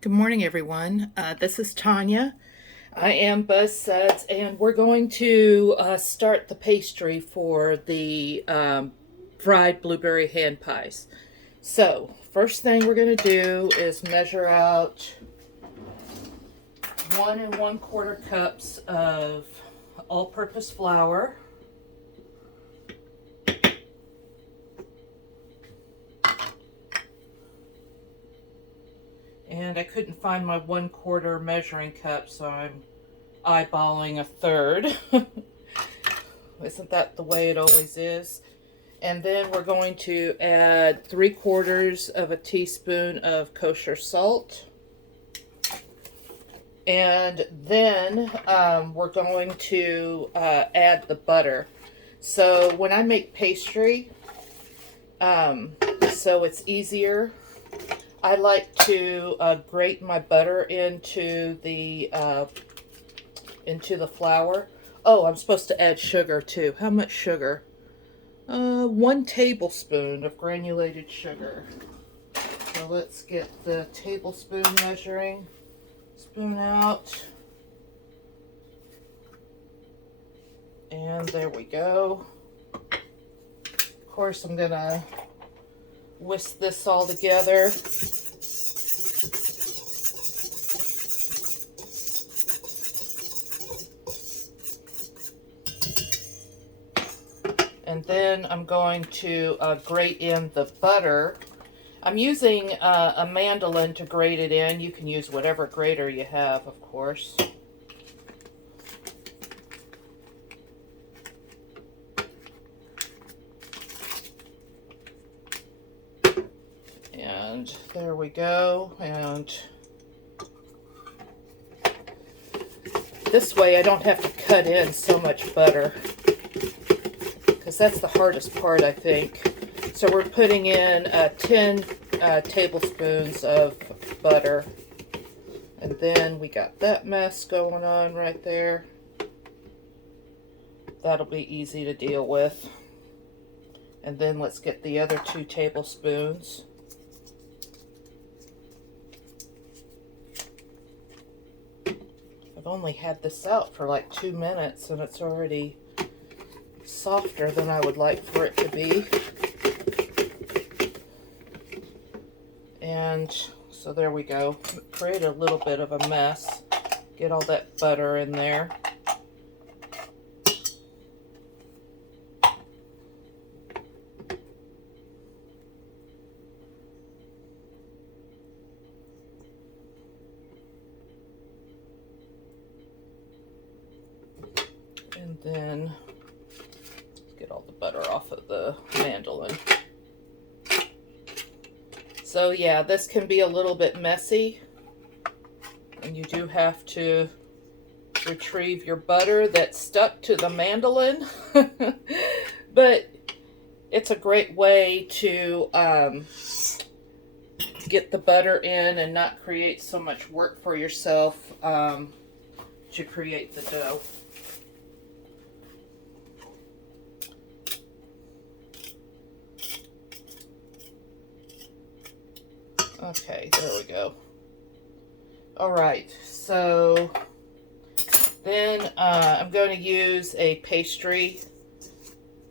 Good morning, everyone. This is Tanya. I am Buzz Suds, and we're going to start the pastry for the fried blueberry hand pies. So, first thing we're going to do is measure out 1 1/4 cups of all-purpose flour. And I couldn't find my 1/4 measuring cup, so I'm eyeballing a third. Isn't that the way it always is? And then we're going to add 3/4 of a teaspoon of kosher salt. And then we're going to add the butter. So when I make pastry, so it's easier, I like to grate my butter into the flour. Oh, I'm supposed to add sugar too. How much sugar? 1 tablespoon of granulated sugar. So let's get the tablespoon measuring spoon out. And there we go. Of course, I'm gonna whisk this all together. And then I'm going to grate in the butter. I'm using a mandolin to grate it in. You can use whatever grater you have, of course. And there we go. And this way I don't have to cut in so much butter, because that's the hardest part, I think. So we're putting in 10 tablespoons of butter. And then we got that mess going on right there. That'll be easy to deal with. And then let's get the other 2 tablespoons. I've only had this out for like 2 minutes and it's already softer than I would like for it to be. And so there we go. Create a little bit of a mess. Get all that butter in there. And then get all the butter off of the mandolin. So yeah, this can be a little bit messy, and you do have to retrieve your butter that's stuck to the mandolin. But it's a great way to get the butter in and not create so much work for yourself to create the dough. Okay, there we go. All right, so then I'm going to use a pastry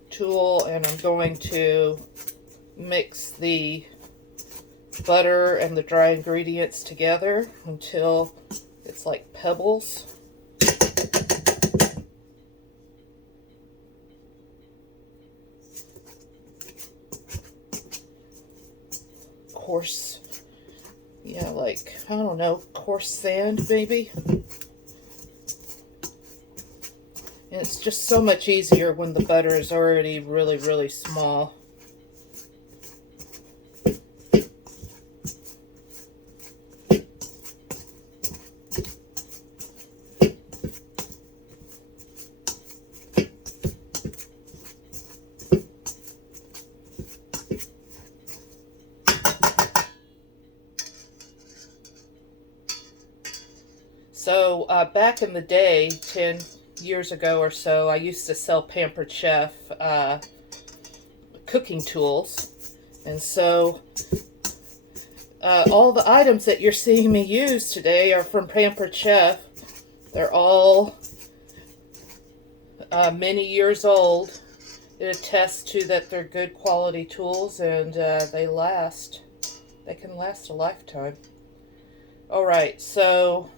tool, and I'm going to mix the butter and the dry ingredients together until it's like pebbles. Coarse, yeah, like, I don't know, coarse sand maybe. And it's just so much easier when the butter is already really, really small. So back in the day, 10 years ago or so, I used to sell Pampered Chef cooking tools. And so All the items that you're seeing me use today are from Pampered Chef. They're all many years old. It attests to that they're good quality tools, and they last. They can last a lifetime. Alright, so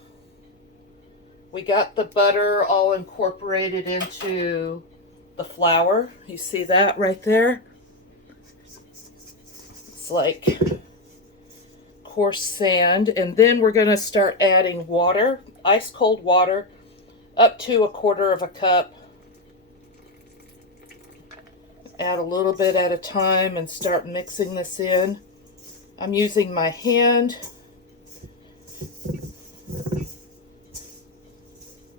we got the butter all incorporated into the flour. You see that right there? It's like coarse sand. And then we're going to start adding water, ice cold water, up to 1/4 cup. Add a little bit at a time and start mixing this in. I'm using my hand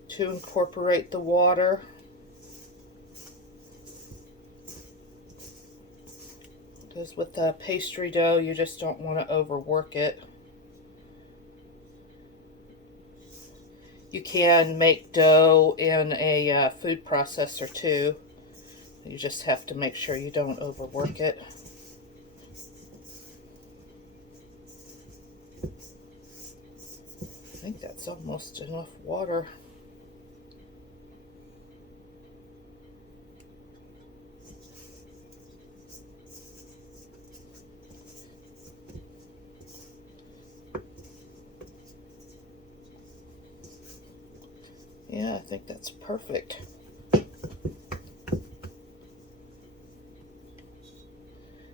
to incorporate the water. Because with the pastry dough, you just don't want to overwork it. You can make dough in a food processor too. You just have to make sure you don't overwork it. I think that's almost enough water. Yeah, I think that's perfect.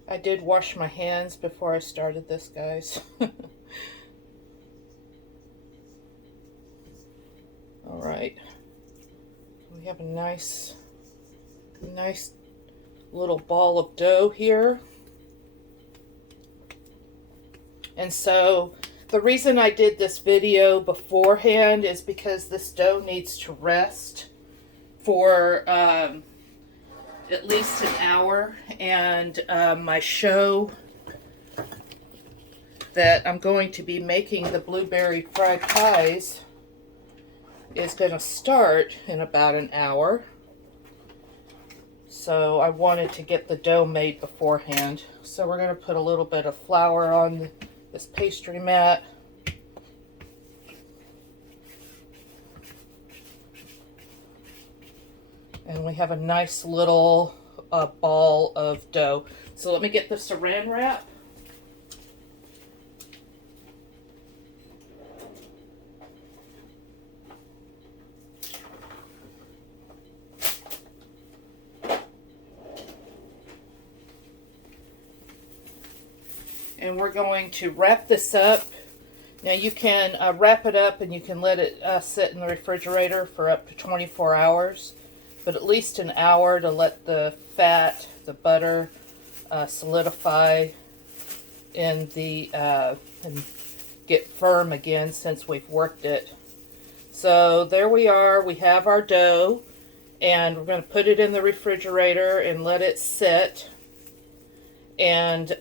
I did wash my hands before I started this, guys. All right. We have a nice little ball of dough here. And so the reason I did this video beforehand is because this dough needs to rest for at least an hour, and my show that I'm going to be making, the blueberry fried pies, is going to start in about an hour. So I wanted to get the dough made beforehand. So we're going to put a little bit of flour on this pastry mat. And we have a nice little ball of dough. So let me get the saran wrap. And we're going to wrap this up. Now you can wrap it up and you can let it sit in the refrigerator for up to 24 hours. But at least an hour to let the fat, the butter, solidify in the and get firm again since we've worked it. So there we are. We have our dough, and we're going to put it in the refrigerator and let it sit. And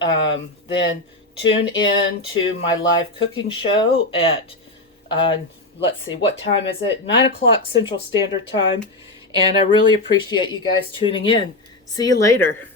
then tune in to my live cooking show at let's see, what time is it? 9 o'clock Central Standard Time. And I really appreciate you guys tuning in. See you later.